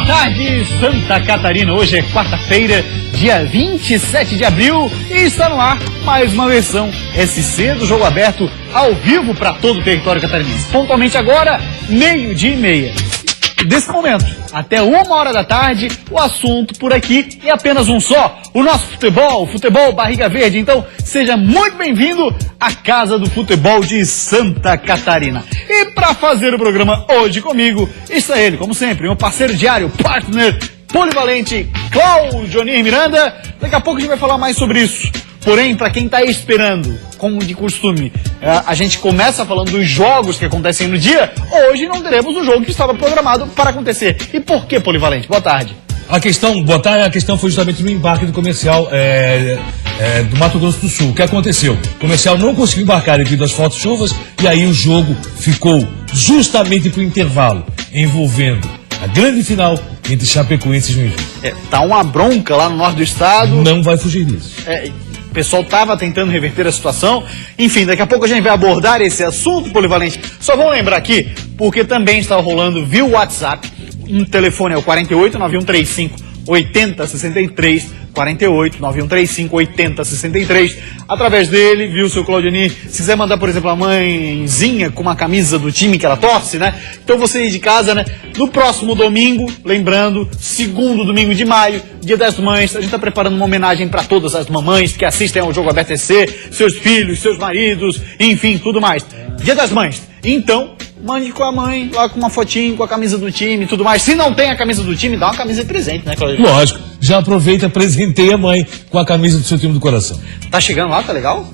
Boa tarde, Santa Catarina. Hoje é quarta-feira, dia 27 de abril, e está no ar mais uma versão SC do Jogo Aberto, ao vivo para todo o território catarinense. Pontualmente agora, 12:30. Desse momento, até 1h da tarde, o assunto por aqui é apenas um só: o nosso futebol, futebol barriga verde. Então, seja muito bem-vindo à Casa do Futebol de Santa Catarina. E para fazer o programa hoje comigo, está ele, como sempre, meu parceiro diário, partner polivalente, Cláudio Miranda. Daqui a pouco a gente vai falar mais sobre isso. Porém, para quem está esperando, como de costume, a gente começa falando dos jogos que acontecem no dia. Hoje não teremos o jogo que estava programado para acontecer. E por que, polivalente? Boa tarde. A questão foi justamente no embarque do comercial do Mato Grosso do Sul. O que aconteceu? O comercial não conseguiu embarcar devido às fortes chuvas, e aí o jogo ficou justamente para o intervalo, envolvendo a grande final entre Chapecoense e Joinville. Tá uma bronca lá no norte do estado. Não vai fugir disso. O pessoal estava tentando reverter a situação. Enfim, daqui a pouco a gente vai abordar esse assunto, polivalente. Só vamos lembrar aqui, porque também está rolando via WhatsApp. Um telefone é o 48 9135 8063, 48 9135 8063. Através dele, viu, seu Claudionir? Se quiser mandar, por exemplo, a mãezinha com uma camisa do time que ela torce, né? Então você aí de casa, né? No próximo domingo, lembrando, segundo domingo de maio, Dia das Mães, a gente tá preparando uma homenagem para todas as mamães que assistem ao Jogo Aberto SC, seus filhos, seus maridos, enfim, tudo mais. Dia das Mães. Então, mande com a mãe, lá com uma fotinho, com a camisa do time e tudo mais. Se não tem a camisa do time, dá uma camisa de presente, né, Claudio? Lógico. Já aproveita e presenteia a mãe com a camisa do seu time do coração. Tá chegando lá, tá legal?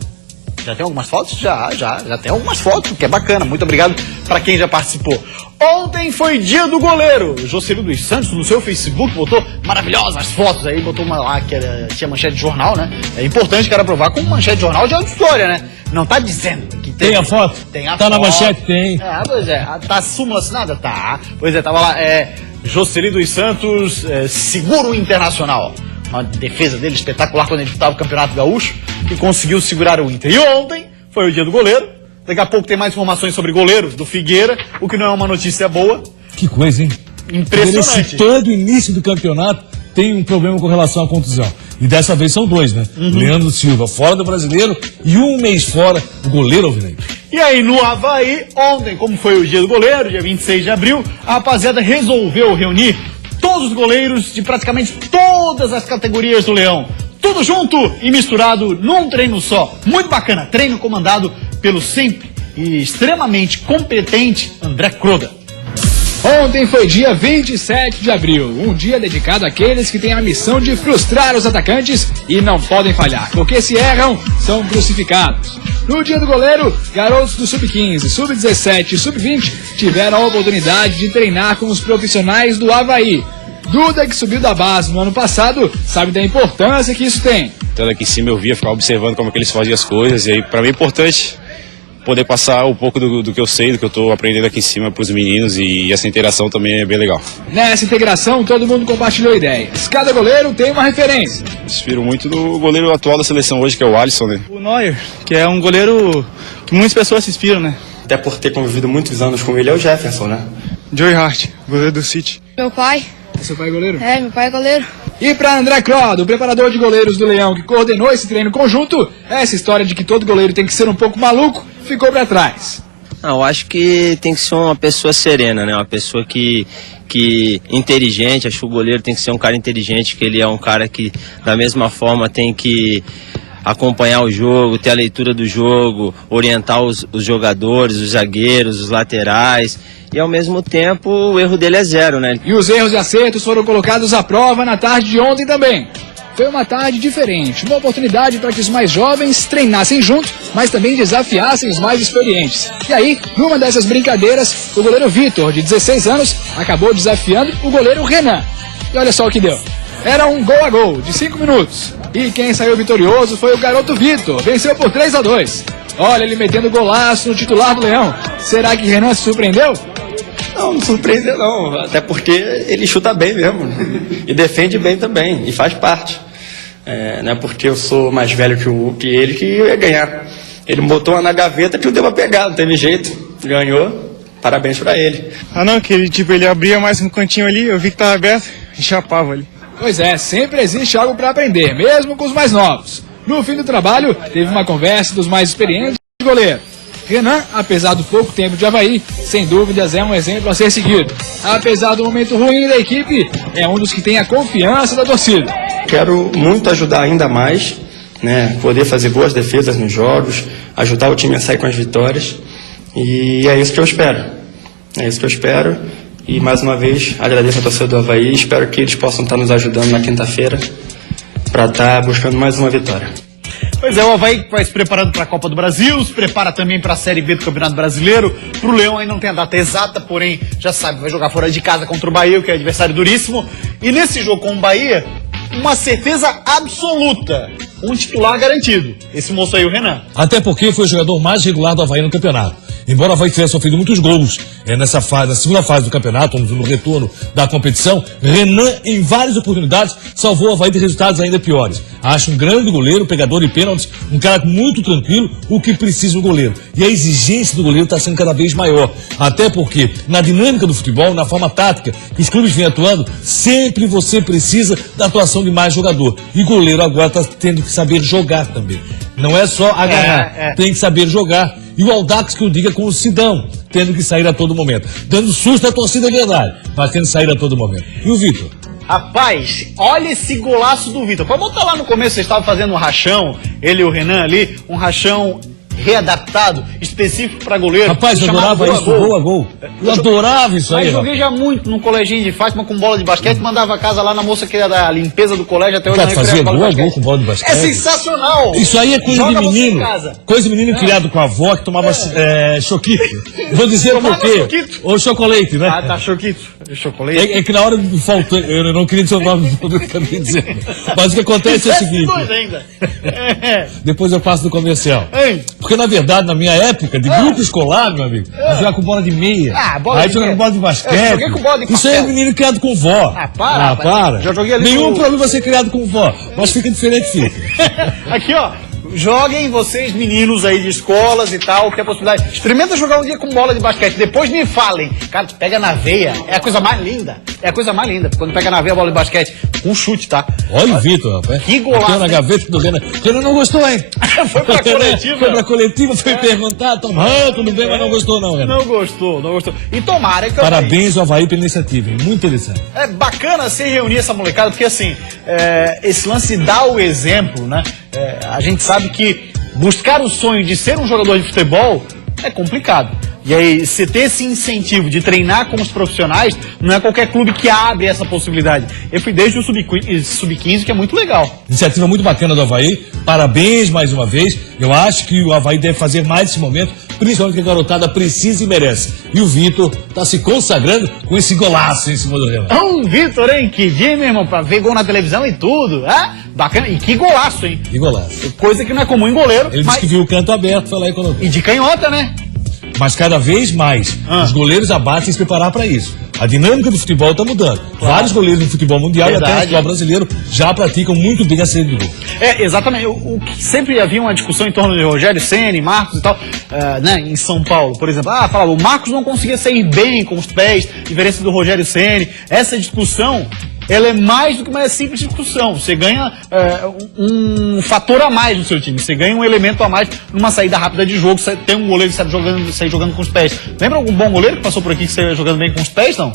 Já tem algumas fotos? Já tem algumas fotos, que é bacana. Muito obrigado para quem já participou. Ontem foi dia do goleiro. Jocelyn dos Santos, no seu Facebook, botou maravilhosas fotos aí, botou uma lá que tinha manchete de jornal, né? É importante, quero aprovar, com manchete de jornal de auditória, né? Não tá dizendo que tem. Tem a foto? Tem a foto. Tá na manchete? Tem. Pois é. Tá súmula assinada? Tá. Pois é, tava lá, Jocelyn dos Santos, Seguro Internacional. Uma defesa dele espetacular quando ele disputava o Campeonato Gaúcho, que conseguiu segurar o Inter. E ontem foi o dia do goleiro. Daqui a pouco tem mais informações sobre goleiros do Figueira, o que não é uma notícia boa. Que coisa, hein? Impressionante. Todo início do campeonato tem um problema com relação à contusão. E dessa vez são dois, né? Leandro Silva fora do Brasileiro e um mês fora o goleiro alvinegro. E aí no Avaí, ontem, como foi o dia do goleiro, dia 26 de abril, a rapaziada resolveu reunir todos os goleiros de praticamente todas as categorias do Leão. Tudo junto e misturado num treino só. Muito bacana. Treino comandado pelo sempre e extremamente competente André Croda. Ontem foi dia 27 de abril, um dia dedicado àqueles que têm a missão de frustrar os atacantes e não podem falhar, porque se erram, são crucificados. No dia do goleiro, garotos do Sub-15, Sub-17 e Sub-20 tiveram a oportunidade de treinar com os profissionais do Avaí. Duda, que subiu da base no ano passado, sabe da importância que isso tem. Estando aqui em cima eu via, ficava observando como é que eles faziam as coisas, e aí para mim é importante poder passar um pouco do que eu sei, do que eu estou aprendendo aqui em cima para os meninos, e essa interação também é bem legal. Nessa integração, todo mundo compartilhou ideias. Cada goleiro tem uma referência. Inspiro muito do goleiro atual da seleção hoje, que é o Alisson, né? O Neuer, que é um goleiro que muitas pessoas se inspiram, né? Até por ter convivido muitos anos com ele, é o Jefferson, né? Joey Hart, goleiro do City. Meu pai. Seu pai é goleiro? Meu pai é goleiro. E para André Croda, o preparador de goleiros do Leão, que coordenou esse treino conjunto, essa história de que todo goleiro tem que ser um pouco maluco ficou para trás. Eu acho que tem que ser uma pessoa serena, né? Uma pessoa que inteligente. Acho que o goleiro tem que ser um cara inteligente, que ele é um cara que, da mesma forma, tem que acompanhar o jogo, ter a leitura do jogo, orientar os jogadores, os zagueiros, os laterais. E ao mesmo tempo o erro dele é zero, né? E os erros e acertos foram colocados à prova na tarde de ontem também. Foi uma tarde diferente, uma oportunidade para que os mais jovens treinassem juntos, mas também desafiassem os mais experientes. E aí, numa dessas brincadeiras, o goleiro Vitor, de 16 anos, acabou desafiando o goleiro Renan. E olha só o que deu. Era um gol a gol, de 5 minutos. E quem saiu vitorioso foi o garoto Vitor, venceu por 3-2. Olha ele metendo golaço no titular do Leão. Será que Renan se surpreendeu? Não surpreendeu não, até porque ele chuta bem mesmo, e defende bem também, e faz parte. Não é porque eu sou mais velho que ele que ia ganhar. Ele botou uma na gaveta que eu deu pra pegar, não teve jeito, ganhou, parabéns para ele. Ah não, que ele abria mais um cantinho ali, eu vi que tava aberto e chapava ali. Pois é, sempre existe algo para aprender, mesmo com os mais novos. No fim do trabalho, teve uma conversa dos mais experientes de goleiro. Renan, apesar do pouco tempo de Avaí, sem dúvidas é um exemplo a ser seguido. Apesar do momento ruim da equipe, é um dos que tem a confiança da torcida. Quero muito ajudar ainda mais, né? Poder fazer boas defesas nos jogos, ajudar o time a sair com as vitórias. E é isso que eu espero. É isso que eu espero. E mais uma vez agradeço a torcida do Avaí. Espero que eles possam estar nos ajudando na quinta-feira para estar buscando mais uma vitória. Pois é, o Avaí vai se preparando para a Copa do Brasil, se prepara também para a Série B do Campeonato Brasileiro. Para o Leão ainda não tem a data exata, porém já sabe, vai jogar fora de casa contra o Bahia, que é adversário duríssimo. E nesse jogo com o Bahia, uma certeza absoluta, um titular garantido. Esse moço aí, o Renan. Até porque foi o jogador mais regular do Avaí no campeonato. Embora o Avaí tivesse sofrido muitos gols nessa fase, na segunda fase do campeonato, no retorno da competição, Renan, em várias oportunidades, salvou o Avaí de resultados ainda piores. Acho um grande goleiro, pegador de pênaltis, um cara muito tranquilo, o que precisa o goleiro. E a exigência do goleiro está sendo cada vez maior. Até porque, na dinâmica do futebol, na forma tática que os clubes vêm atuando, sempre você precisa da atuação de mais jogador. E goleiro agora está tendo que saber jogar também. Não é só agarrar, tem que saber jogar. E o Audax que o diga com o Sidão, tendo que sair a todo momento. Dando susto à torcida, é verdade, mas tendo que sair a todo momento. E o Vitor? Rapaz, olha esse golaço do Vitor. Pode botar lá no começo, vocês estavam fazendo um rachão, ele e o Renan ali, um rachão readaptado, específico para goleiro. Rapaz, eu adorava isso, gol a gol. Eu adorava isso aí. Eu joguei já muito num coleginho de Fátima com bola de basquete, mandava a casa lá na moça que era da limpeza do colégio até hoje. Cara, fazia gol a gol com bola de basquete. É sensacional! Isso aí é coisa de menino. Coisa de menino criado com a avó que tomava choquito. Vou dizer por quê. Ou chocolate, né? Ah, tá, choquito. Chocolate. É que na hora faltou, eu não queria dizer o nome do produto que eu ia dizer. Mas o que acontece é o seguinte. Depois eu passo no comercial. Porque, na verdade, na minha época, de grupo escolar, meu amigo, eu jogava com bola de meia. Aí jogava com bola de basquete. Joguei com bola de Isso aí é menino criado com vó. Para. Já joguei ali. Nenhum problema ser criado com vó. Mas fica diferente, fica. Aqui, ó. Joguem vocês, meninos aí de escolas e tal, que é a possibilidade. Experimenta jogar um dia com bola de basquete, depois me falem. Cara, tu pega na veia, é a coisa mais linda. É a coisa mais linda, quando pega na veia a bola de basquete, com chute, tá? Olha o Vitor, rapaz. Que golaço. Aqui na gaveta do Renan. Renan não gostou, hein? Foi pra coletiva. Foi pra coletiva, foi perguntar, tudo bem, mas não gostou não, Renan. Não gostou. E tomara que Parabéns ao Avaí pela iniciativa, hein? Muito interessante. É bacana se reunir essa molecada, porque assim, esse lance dá o exemplo, né? A gente sabe que buscar o sonho de ser um jogador de futebol é complicado. E aí, você ter esse incentivo de treinar com os profissionais, não é qualquer clube que abre essa possibilidade. Eu fui desde o Sub-15, que é muito legal. Iniciativa muito bacana do Avaí. Parabéns mais uma vez. Eu acho que o Avaí deve fazer mais esse momento, principalmente que a garotada precisa e merece. E o Vitor tá se consagrando com esse golaço em cima do Renan. Vitor, hein? Que dia, meu irmão, pra ver gol na televisão e tudo. Bacana. E que golaço, hein? Que golaço. Coisa que não é comum em goleiro. Ele disse que viu o canto aberto, foi lá e colocou. E de canhota, né? Mas cada vez mais os goleiros abatem se preparar para isso. A dinâmica do futebol está mudando. Claro. Vários goleiros do futebol mundial e até no futebol brasileiro já praticam muito bem a saída do gol. Exatamente. O que sempre havia uma discussão em torno de Rogério Ceni, Marcos e tal, né, em São Paulo, por exemplo. Falava, o Marcos não conseguia sair bem com os pés, diferença do Rogério Ceni. Essa discussão, ela é mais do que uma simples discussão. Você ganha um fator a mais no seu time. Você ganha um elemento a mais numa saída rápida de jogo. Você tem um goleiro que sair jogando com os pés. Lembra algum bom goleiro que passou por aqui que saiu jogando bem com os pés, não?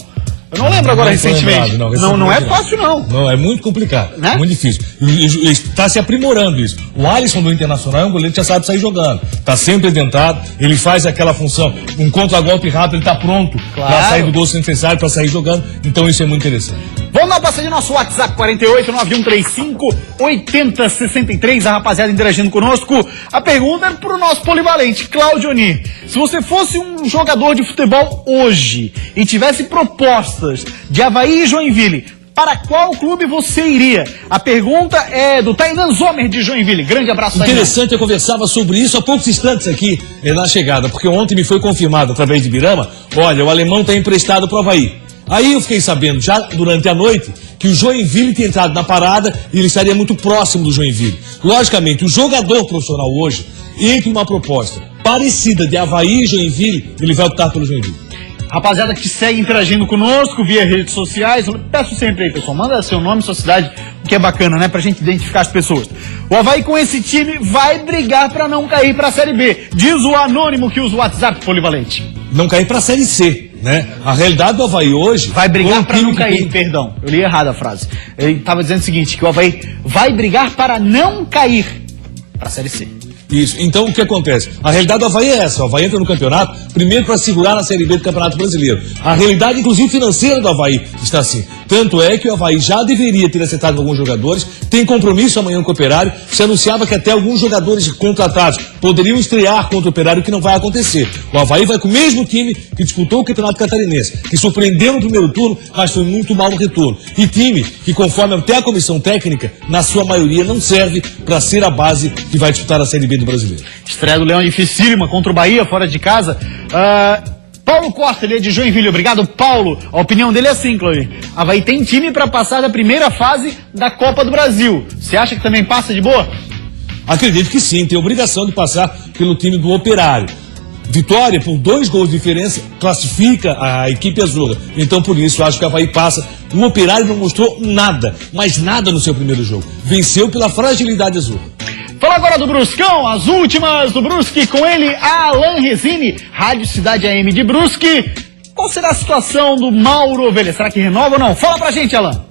Eu não lembro agora recentemente. Não é fácil, não. Não, é muito complicado. Né? Muito difícil. E está se aprimorando isso. O Alisson do Internacional é um goleiro que já sabe sair jogando. Está sempre adentado, ele faz aquela função. Um contra-golpe rápido, ele está pronto para sair do gol se necessário, para sair jogando. Então isso é muito interessante. Vamos dar uma passadinha no nosso WhatsApp 48-9135-8063. A rapaziada interagindo conosco. A pergunta é pro nosso polivalente, Cláudio Oni. Se você fosse um jogador de futebol hoje e tivesse propostas de Avaí e Joinville, para qual clube você iria? A pergunta é do Tainan Zomer de Joinville. Grande abraço, Tainan. Interessante, eu conversava sobre isso há poucos instantes aqui na chegada, porque ontem me foi confirmado através de Birama, olha, o alemão está emprestado para o Avaí. Aí eu fiquei sabendo já durante a noite que o Joinville tinha entrado na parada e ele estaria muito próximo do Joinville. Logicamente, o jogador profissional hoje, entre uma proposta parecida de Avaí e Joinville, ele vai optar pelo Joinville. Rapaziada que segue interagindo conosco via redes sociais. Eu peço sempre aí, pessoal, manda seu nome, sua cidade, o que é bacana, né? Pra gente identificar as pessoas. O Avaí com esse time vai brigar pra não cair pra Série B. Diz o anônimo que usa o WhatsApp Polivalente. Não cair pra Série C, né? A realidade do Avaí hoje... Vai brigar pra não cair, tem... perdão. Eu li errado a frase. Ele tava dizendo o seguinte, que o Avaí vai brigar para não cair pra Série C. Isso. Então, o que acontece? A realidade do Avaí é essa. O Avaí entra no campeonato, primeiro para segurar na Série B do Campeonato Brasileiro. A realidade, inclusive, financeira do Avaí está assim. Tanto é que o Avaí já deveria ter acertado com alguns jogadores, tem compromisso amanhã com o Operário, se anunciava que até alguns jogadores contratados poderiam estrear contra o Operário, que não vai acontecer. O Avaí vai com o mesmo time que disputou o Campeonato Catarinense, que surpreendeu no primeiro turno, mas foi muito mal no retorno. E time que, conforme até a comissão técnica, na sua maioria não serve para ser a base que vai disputar a Série B do Brasileiro. Estreia do Leão dificílima contra o Bahia, fora de casa. Paulo Costa, ele é de Joinville. Obrigado, Paulo. A opinião dele é assim, Chloe. Avaí tem time para passar da primeira fase da Copa do Brasil. Você acha que também passa de boa? Acredito que sim, tem obrigação de passar pelo time do Operário. Vitória por 2 gols de diferença classifica a equipe azul. Então, por isso, acho que o Avaí passa. O Operário não mostrou nada, mas nada no seu primeiro jogo. Venceu pela fragilidade azul. Fala agora do Bruscão, as últimas do Brusque, com ele, Alan Resini, Rádio Cidade AM de Brusque. Qual será a situação do Mauro Ovelha? Será que renova ou não? Fala pra gente, Alan.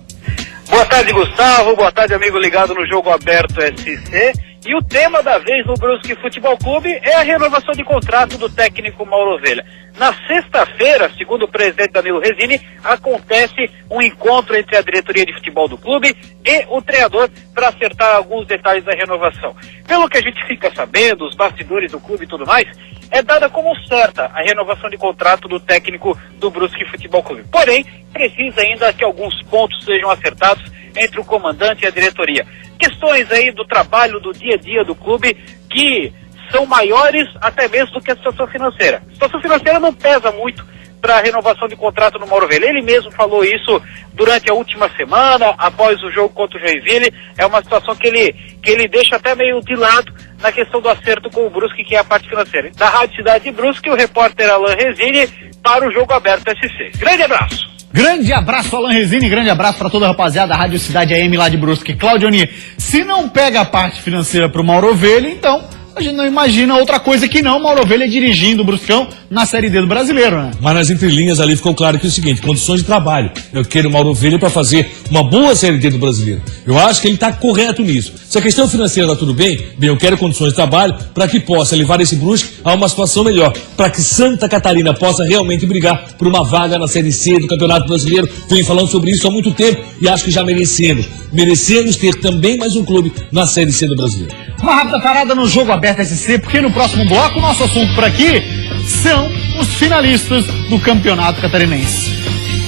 Boa tarde, Gustavo. Boa tarde, amigo ligado no Jogo Aberto SC. E o tema da vez no Brusque Futebol Clube é a renovação de contrato do técnico Mauro Ovelha. Na sexta-feira, segundo o presidente Danilo Resini, acontece um encontro entre a diretoria de futebol do clube e o treinador para acertar alguns detalhes da renovação. Pelo que a gente fica sabendo, os bastidores do clube e tudo mais, é dada como certa a renovação de contrato do técnico do Brusque Futebol Clube. Porém, precisa ainda que alguns pontos sejam acertados entre o comandante e a diretoria. Questões aí do trabalho, do dia a dia do clube, que são maiores até mesmo do que a situação financeira. A situação financeira não pesa muito para a renovação de contrato no Mauro Ovelha. Ele mesmo falou isso durante a última semana, após o jogo contra o Joinville. É uma situação que ele deixa até meio de lado na questão do acerto com o Brusque, que é a parte financeira. Da Rádio Cidade de Brusque, o repórter Alan Resini para o Jogo Aberto SC. Grande abraço! Grande abraço, Alan Resini, grande abraço para toda a rapaziada da Rádio Cidade AM lá de Brusque. Claudioni, se não pega a parte financeira pro Mauro Ovelha, então a gente não imagina outra coisa que não Mauro Ovelha dirigindo o Bruscão na Série D do Brasileiro, né? Mas nas entrelinhas ali ficou claro que é o seguinte, condições de trabalho. Eu quero o Mauro Ovelha para fazer uma boa Série D do Brasileiro. Eu acho que ele está correto nisso. Se a questão financeira está tudo bem, eu quero condições de trabalho para que possa levar esse Brusque a uma situação melhor, para que Santa Catarina possa realmente brigar por uma vaga na Série C do Campeonato Brasileiro. Venho falando sobre isso há muito tempo e acho que já merecemos. Merecemos ter também mais um clube na Série C do Brasileiro. Uma rápida parada no Jogo Aberto SC, porque no próximo bloco o nosso assunto por aqui são os finalistas do Campeonato Catarinense.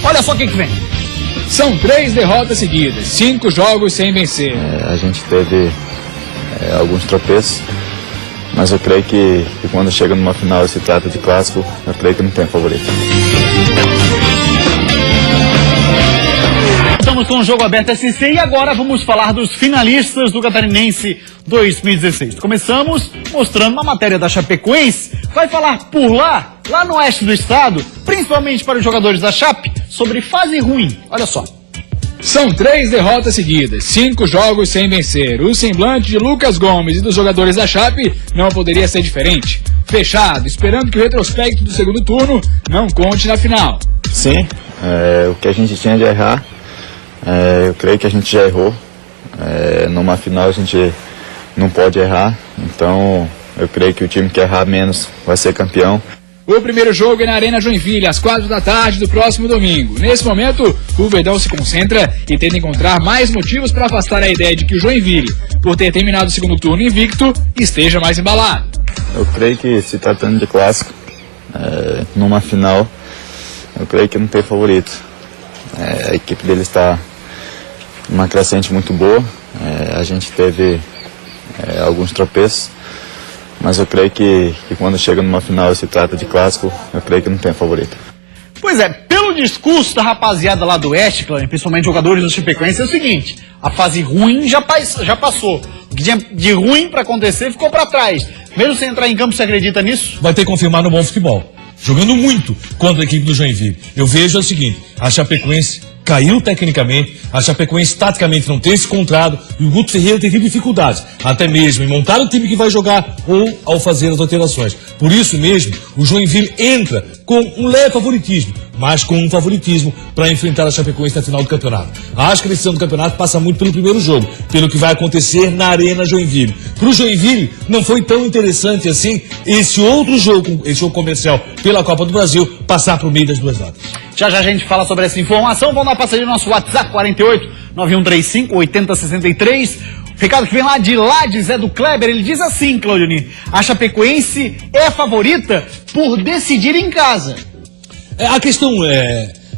Olha só quem que vem. São 3 derrotas seguidas, 5 jogos sem vencer. A gente teve alguns tropeços, mas eu creio que quando chega numa final e se trata de clássico, eu creio que não tem favorito. Estamos com o Jogo Aberto SC e agora vamos falar dos finalistas do Catarinense 2016. Começamos mostrando uma matéria da Chapecoense. Vai falar por lá no oeste do estado, principalmente para os jogadores da Chape, sobre fase ruim. Olha só. São 3 derrotas seguidas, 5 jogos sem vencer. O semblante de Lucas Gomes e dos jogadores da Chape não poderia ser diferente. Fechado, esperando que o retrospecto do segundo turno não conte na final. Sim, o que a gente tinha de errar, eu creio que a gente já errou. Numa final a gente não pode errar, então eu creio que o time que errar menos vai ser campeão. O primeiro jogo é na Arena Joinville, às 4 da tarde do próximo domingo. Nesse momento, o Verdão se concentra e tenta encontrar mais motivos para afastar a ideia de que o Joinville, por ter terminado o segundo turno invicto, esteja mais embalado. Eu creio que, se tratando de clássico, numa final, eu creio que não tem favorito. A equipe dele está numa crescente muito boa, a gente teve alguns tropeços, mas eu creio que quando chega numa final e se trata de clássico, eu creio que não tem favorito. Pois é, pelo discurso da rapaziada lá do Oeste, principalmente jogadores do Chapecoense, é o seguinte: a fase ruim já passou. O que tinha de ruim para acontecer ficou para trás. Mesmo sem entrar em campo, você acredita nisso? Vai ter que confirmar no bom futebol. jogando muito contra a equipe do Joinville. Eu vejo o seguinte, a Chapecoense caiu tecnicamente, a Chapecoense taticamente não tem se encontrado e o Guto Ferreira tem tido dificuldades, até mesmo em montar o time que vai jogar ou ao fazer as alterações. Por isso mesmo, o Joinville entra com um leve favoritismo, mas com um favoritismo para enfrentar a Chapecoense na final do campeonato. Acho que a decisão do campeonato passa muito pelo primeiro jogo, pelo que vai acontecer na Arena Joinville. Para o Joinville, não foi tão interessante assim esse outro jogo, esse jogo comercial pela Copa do Brasil, passar por meio das duas datas. Já já a gente fala sobre essa informação. Vamos dar uma passadinha no nosso WhatsApp, 48 9135 8063. Recado que vem lá de Zé do Kleber, ele diz assim, Claudionir: a Chapecoense é a favorita por decidir em casa. A questão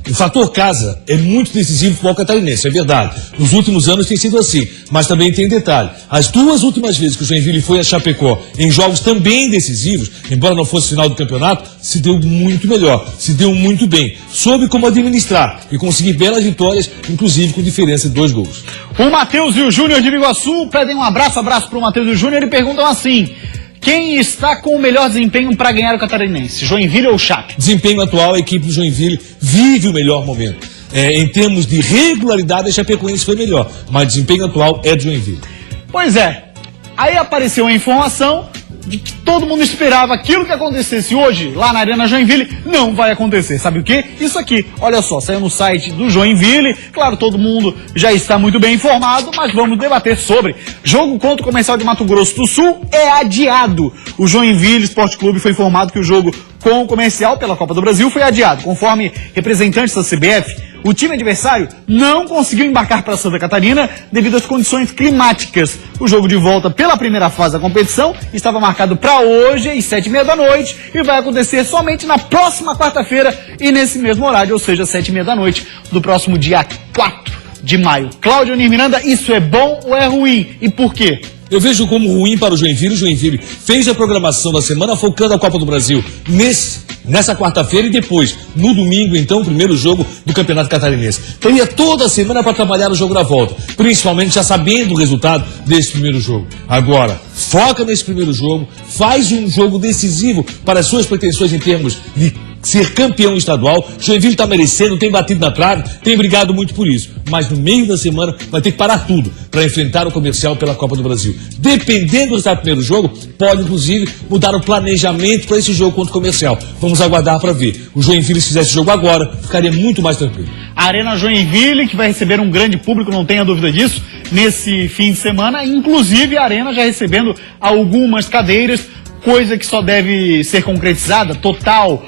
o fator casa é muito decisivo para o catarinense, é verdade. Nos últimos anos tem sido assim, mas também tem detalhe. As duas últimas vezes que o Joinville foi a Chapecó em jogos também decisivos, embora não fosse final do campeonato, se deu muito melhor, se deu muito bem. Soube como administrar e conseguir belas vitórias, inclusive com diferença de 2 gols. O Matheus e o Júnior de Biguaçu pedem um abraço para o Matheus e o Júnior e perguntam assim: quem está com o melhor desempenho para ganhar o catarinense, Joinville ou Chape? Desempenho atual, a equipe do Joinville vive o melhor momento. Em termos de regularidade, a Chapecoense foi melhor, mas o desempenho atual é do Joinville. Pois é, aí apareceu a informação de que todo mundo esperava aquilo que acontecesse hoje lá na Arena Joinville, não vai acontecer. Sabe o quê? Isso aqui, olha só, saiu no site do Joinville. Claro, todo mundo já está muito bem informado, mas vamos debater sobre. Jogo contra o Comercial de Mato Grosso do Sul é adiado. O Joinville Esporte Clube foi informado que o jogo com o Comercial pela Copa do Brasil foi adiado. Conforme representantes da CBF, o time adversário não conseguiu embarcar para Santa Catarina devido às condições climáticas. O jogo de volta pela primeira fase da competição estava marcado para hoje, às 7h30 da noite, e vai acontecer somente na próxima quarta-feira e nesse mesmo horário, ou seja, 7h30 da noite do próximo dia 4 de maio. Claudionir Miranda, isso é bom ou é ruim? E por quê? Eu vejo como ruim para o Joinville. O Joinville fez a programação da semana focando a Copa do Brasil nessa quarta-feira e depois, no domingo, então, o primeiro jogo do Campeonato Catarinense. Teria toda a semana para trabalhar o jogo da volta, principalmente já sabendo o resultado desse primeiro jogo. Agora, foca nesse primeiro jogo, faz um jogo decisivo para as suas pretensões em termos de ser campeão estadual. Joinville está merecendo, tem batido na trave, tem brigado muito por isso. Mas no meio da semana vai ter que parar tudo para enfrentar o Comercial pela Copa do Brasil. Dependendo do resultado do primeiro jogo, pode inclusive mudar o planejamento para esse jogo contra o Comercial. Vamos aguardar para ver. O Joinville, se fizesse jogo agora, ficaria muito mais tranquilo. A Arena Joinville, que vai receber um grande público, não tenha dúvida disso, nesse fim de semana. Inclusive a Arena já recebendo algumas cadeiras, coisa que só deve ser concretizada, a total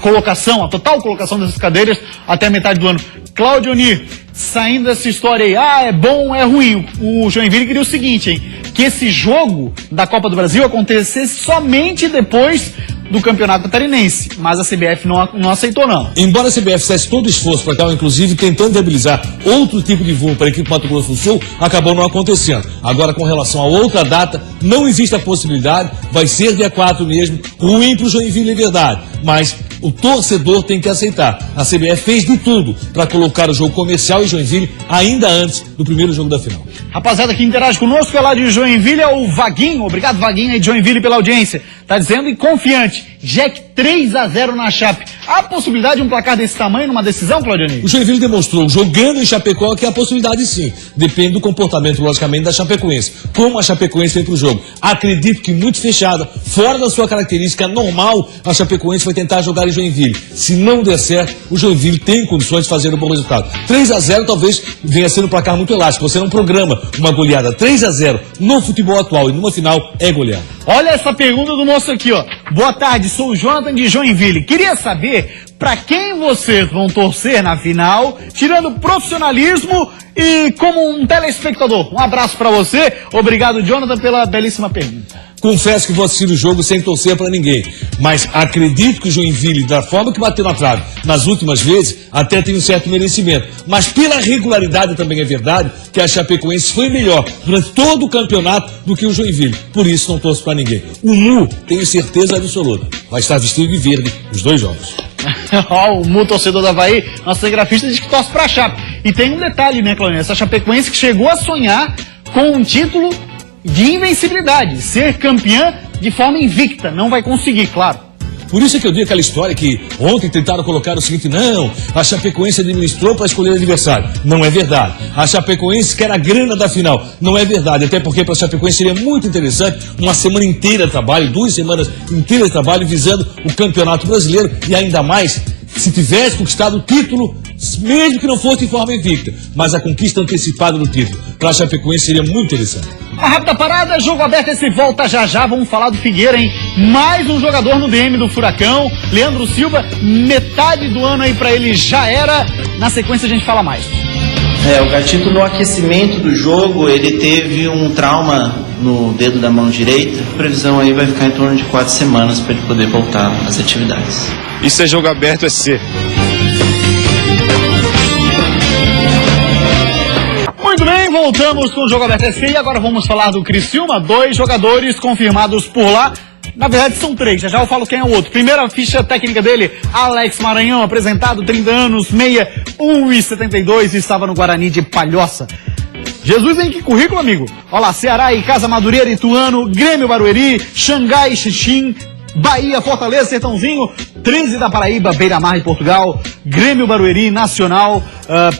colocação dessas cadeiras até a metade do ano. Claudionir, saindo dessa história aí, é bom ou é ruim? O Joinville queria o seguinte, hein, que esse jogo da Copa do Brasil acontecesse somente depois do Campeonato Catarinense, mas a CBF não aceitou, não. Embora a CBF fizesse todo o esforço para cá, inclusive tentando viabilizar outro tipo de voo para a equipe do Mato Grosso do Sul, acabou não acontecendo. Agora, com relação a outra data, não existe a possibilidade, vai ser dia 4 mesmo, ruim para o Joinville, é verdade, mas o torcedor tem que aceitar. A CBF fez de tudo para colocar o jogo Comercial e Joinville ainda antes do primeiro jogo da final. Rapaziada que interage conosco é lá de Joinville, é o Vaguinho. Obrigado, Vaguinho aí de Joinville pela audiência. Tá dizendo e confiante. Jack 3-0 na Chape. Há a possibilidade de um placar desse tamanho numa decisão, Claudionir? O Joinville demonstrou, jogando em Chapecó, que há possibilidade sim. Depende do comportamento, logicamente, da Chapecoense. Como a Chapecoense vem pro jogo. Acredito que muito fechada, fora da sua característica normal, a Chapecoense vai tentar jogar em Joinville. Se não der certo, o Joinville tem condições de fazer um bom resultado. 3-0 talvez venha sendo um placar muito elástico. Você não programa uma goleada. 3-0 no futebol atual e numa final é goleada. Olha essa pergunta do moço aqui, ó. Boa tarde, sou o Jonathan de Joinville. Queria saber para quem vocês vão torcer na final, tirando profissionalismo e como um telespectador. Um abraço para você. Obrigado, Jonathan, pela belíssima pergunta. Confesso que vou assistir o jogo sem torcer para ninguém, mas acredito que o Joinville, da forma que bateu na trave nas últimas vezes, até tem um certo merecimento. Mas pela regularidade também é verdade que a Chapecoense foi melhor durante todo o campeonato do que o Joinville. Por isso não torço para ninguém. O Mu, tenho certeza absoluta, vai estar vestido de verde os 2 jogos. O Mu, torcedor do Avaí, nosso telegrafista, diz que torce para a Chape. E tem um detalhe, né, Claudionir? Essa Chapecoense que chegou a sonhar com um título de invencibilidade, ser campeã de forma invicta. Não vai conseguir, claro. Por isso é que eu digo aquela história que ontem tentaram colocar o seguinte: não, a Chapecoense administrou para escolher adversário. Não é verdade. A Chapecoense quer a grana da final. Não é verdade, até porque para a Chapecoense seria muito interessante uma semana inteira de trabalho, 2 semanas inteiras de trabalho visando o Campeonato Brasileiro, e ainda mais se tivesse conquistado o título, mesmo que não fosse de forma invicta, mas a conquista antecipada do título para a Chapecoense seria muito interessante. Uma rápida parada, jogo aberto, esse volta já já. Vamos falar do Figueira, hein? Mais um jogador no DM do Furacão, Leandro Silva. Metade do ano aí pra ele já era. Na sequência a gente fala mais. O Gatito, no aquecimento do jogo, ele teve um trauma no dedo da mão direita. A previsão aí vai ficar em torno de 4 semanas para ele poder voltar às atividades. Isso é Jogo Aberto SC. Muito bem, voltamos com o Jogo Aberto SC e agora vamos falar do Criciúma. 2 jogadores confirmados por lá. Na verdade são 3, já eu falo quem é o outro. Primeira ficha técnica dele, Alex Maranhão, apresentado, 30 anos, meia, 1,72, estava no Guarani de Palhoça. Jesus, em que currículo, amigo? Olha lá, Ceará e Casa Madureira, Ituano, Grêmio Barueri, Xangai, Xixim, Bahia, Fortaleza, Sertãozinho, 13 da Paraíba, Beira-Mar de Portugal, Grêmio Barueri, Nacional,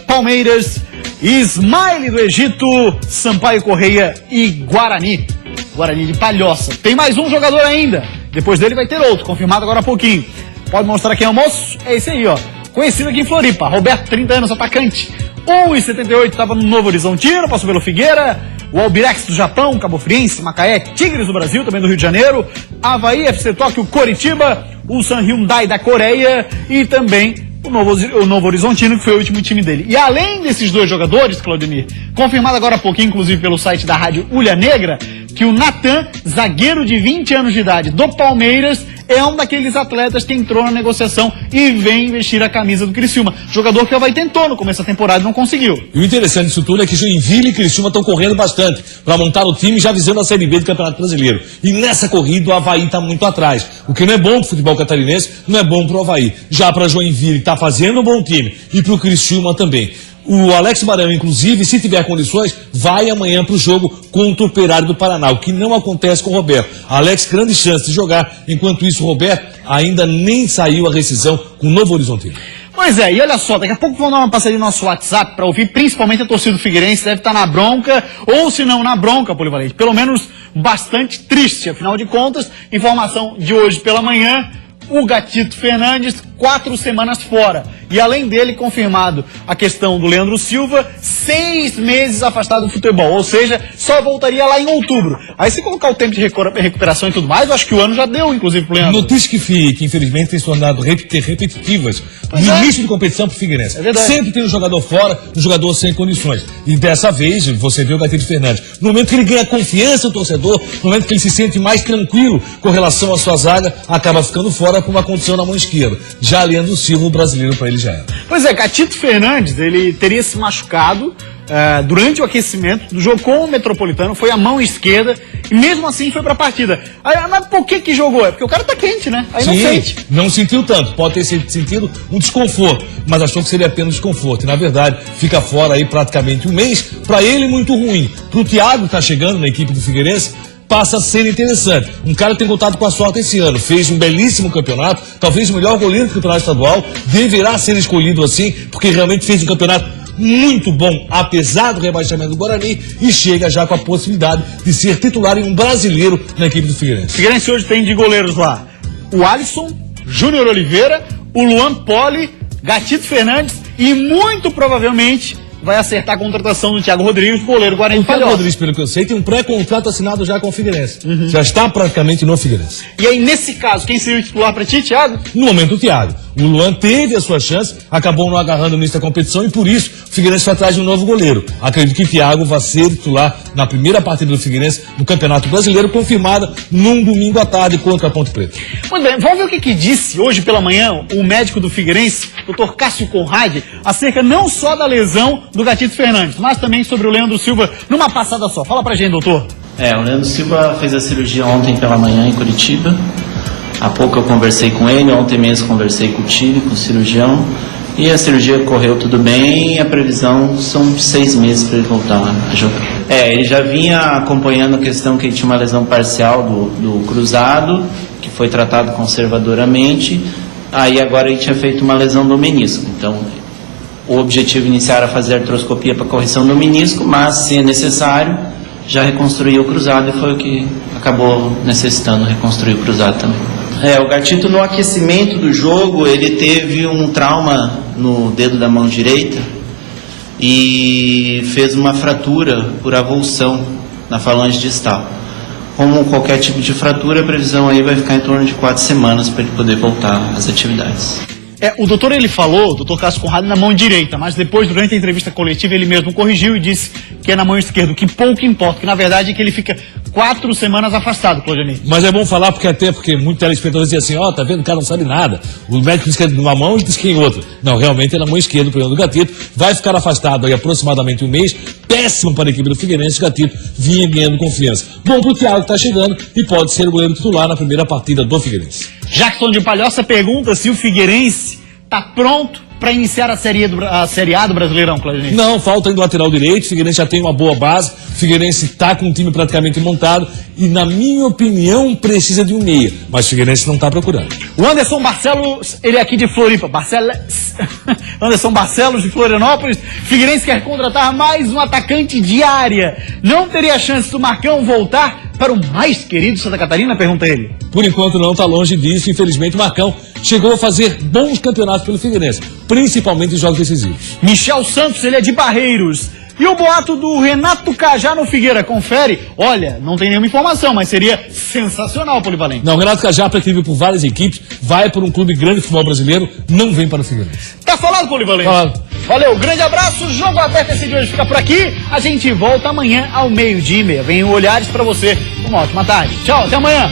Palmeiras, Ismael do Egito, Sampaio Correia e Guarani. Guarani de Palhoça. Tem mais um jogador ainda. Depois dele vai ter outro, confirmado agora há pouquinho. Pode mostrar quem é o moço? É esse aí, ó. Conhecido aqui em Floripa. Roberto, 30 anos, atacante. 1,78, estava no Novo Horizontino, passou pelo Figueira. O Albirex do Japão, Cabo Friense, Macaé, Tigres do Brasil, também do Rio de Janeiro. Avaí, FC Tóquio, Coritiba. O San Hyundai da Coreia. E também o Novo Horizontino, que foi o último time dele. E além desses 2 jogadores, Claudemir, confirmado agora há pouquinho, inclusive pelo site da Rádio Ulha Negra, que o Natan, zagueiro de 20 anos de idade do Palmeiras, é um daqueles atletas que entrou na negociação e vem vestir a camisa do Criciúma. Jogador que o Avaí tentou no começo da temporada e não conseguiu. E o interessante disso tudo é que Joinville e Criciúma estão correndo bastante para montar o time já visando a Série B do Campeonato Brasileiro. E nessa corrida o Avaí está muito atrás. O que não é bom para o futebol catarinense, não é bom para o Avaí. Já para Joinville, que está fazendo um bom time, e para o Criciúma também. O Alex Maranhão, inclusive, se tiver condições, vai amanhã para o jogo contra o Operário do Paraná, o que não acontece com o Roberto. Alex, grande chance de jogar, enquanto isso o Roberto ainda nem saiu a rescisão com o Novo Horizontino. Pois é, e olha só, daqui a pouco vamos dar uma passadinha no nosso WhatsApp para ouvir, principalmente a torcida do Figueirense, deve estar na bronca, ou se não na bronca, Polivalente, pelo menos bastante triste, afinal de contas, informação de hoje pela manhã, o Gatito Fernandes, 4 semanas fora. E além dele, confirmado a questão do Leandro Silva, 6 meses afastado do futebol. Ou seja, só voltaria lá em outubro. Aí se colocar o tempo de recuperação e tudo mais, eu acho que o ano já deu, inclusive, pro Leandro. Notícias que infelizmente tem se tornado repetitivas no início de competição pro Figueirense. É verdade. Sempre tem um jogador fora, um jogador sem condições. E dessa vez, você vê o Gatito Fernandes. No momento que ele ganha confiança do torcedor, no momento que ele se sente mais tranquilo com relação à sua zaga, acaba ficando fora por uma condição na mão esquerda. Já Leandro Silva, o brasileiro, para ele já era. Pois é, Gatito Fernandes, ele teria se machucado durante o aquecimento do jogo com o Metropolitano, foi a mão esquerda e mesmo assim foi pra partida. Aí, mas por que jogou? É porque o cara tá quente, né? Aí não sente. Não sentiu tanto, pode ter sentido um desconforto, mas achou que seria apenas desconforto. E na verdade, fica fora aí praticamente um mês, pra ele muito ruim. Pro Thiago, que tá chegando na equipe do Figueirense, passa a ser interessante. Um cara tem contado com a sorte esse ano, fez um belíssimo campeonato, talvez o melhor goleiro do campeonato estadual, deverá ser escolhido assim, porque realmente fez um campeonato muito bom, apesar do rebaixamento do Guarani, e chega já com a possibilidade de ser titular em um brasileiro na equipe do Figueirense. O Figueirense hoje tem de goleiros lá o Alisson, Júnior Oliveira, o Luan Poli, Gatito Fernandes e muito provavelmente vai acertar a contratação do Thiago Rodrigues, goleiro Guarani de Palhoça. O Thiago Palhoça. Rodrigues, pelo que eu sei, tem um pré-contrato assinado já com o Figueirense. Já está praticamente no Figueirense. E aí, nesse caso, quem seria o titular para ti, Thiago? No momento, o Thiago. O Luan teve a sua chance, acabou não agarrando no início da competição e por isso o Figueirense foi atrás de um novo goleiro. Acredito que o Thiago vai ser titular na primeira partida do Figueirense no Campeonato Brasileiro, confirmada num domingo à tarde contra a Ponte Preta. Muito bem, vamos ver o que disse hoje pela manhã o médico do Figueirense, Dr. Cássio Conrad, acerca não só da lesão do Gatito Fernandes, mas também sobre o Leandro Silva numa passada só. Fala pra gente, doutor. O Leandro Silva fez a cirurgia ontem pela manhã em Curitiba. Há pouco eu conversei com ele, ontem mesmo conversei com o time, com o cirurgião. E a cirurgia correu tudo bem e a previsão são 6 meses para ele voltar a jogar. Ele já vinha acompanhando a questão que ele tinha uma lesão parcial do cruzado, que foi tratado conservadoramente, aí agora ele tinha feito uma lesão do menisco. Então, o objetivo inicial era fazer artroscopia para correção do menisco, mas, se é necessário, já reconstruir o cruzado e foi o que acabou necessitando reconstruir o cruzado também. O Gatito, no aquecimento do jogo, ele teve um trauma no dedo da mão direita e fez uma fratura por avulsão na falange distal. Como qualquer tipo de fratura, a previsão aí vai ficar em torno de 4 semanas para ele poder voltar às atividades. O doutor, ele falou, o doutor Cássio Conrado, na mão direita, mas depois, durante a entrevista coletiva, ele mesmo corrigiu e disse que é na mão esquerda, que pouco importa, que na verdade é que ele fica 4 semanas afastado, Claudionei. Mas é bom falar porque muito telespectador dizia assim, tá vendo, o cara não sabe nada. O médico diz que é numa mão e diz que é em outra. Não, realmente é na mão esquerda o problema do Gatito. Vai ficar afastado aí aproximadamente um mês. Péssimo para a equipe do Figueirense, o Gatito vinha ganhando confiança. Bom pro Thiago que tá chegando e pode ser o goleiro titular na primeira partida do Figueirense. Jackson de Palhoça pergunta se o Figueirense está pronto para iniciar a Série A do Brasileirão, Claudionei. Não, falta ainda o lateral direito, o Figueirense já tem uma boa base, o Figueirense está com um time praticamente montado e, na minha opinião, precisa de um meia, mas o Figueirense não está procurando. O Anderson Barcelos, ele é aqui de Floripa, Anderson Barcelos de Florianópolis, Figueirense quer contratar mais um atacante de área. Não teria chance do Marcão voltar para o mais querido Santa Catarina, pergunta ele. Por enquanto não, está longe disso, infelizmente o Marcão chegou a fazer bons campeonatos pelo Figueirense, principalmente em jogos decisivos. Michel Santos, ele é de Barreiros. E o boato do Renato Cajá no Figueira, confere? Olha, não tem nenhuma informação, mas seria sensacional, Polivalente. Não, o Renato Cajá, pretendido por várias equipes, vai para um clube grande de futebol brasileiro, não vem para o Figueirense. Tá falado, Polivalente? Falado. Valeu, grande abraço, Jogo Aberto esse de hoje fica por aqui. A gente volta amanhã ao 12:30. Vem o Olhares para você. Uma ótima tarde. Tchau, até amanhã.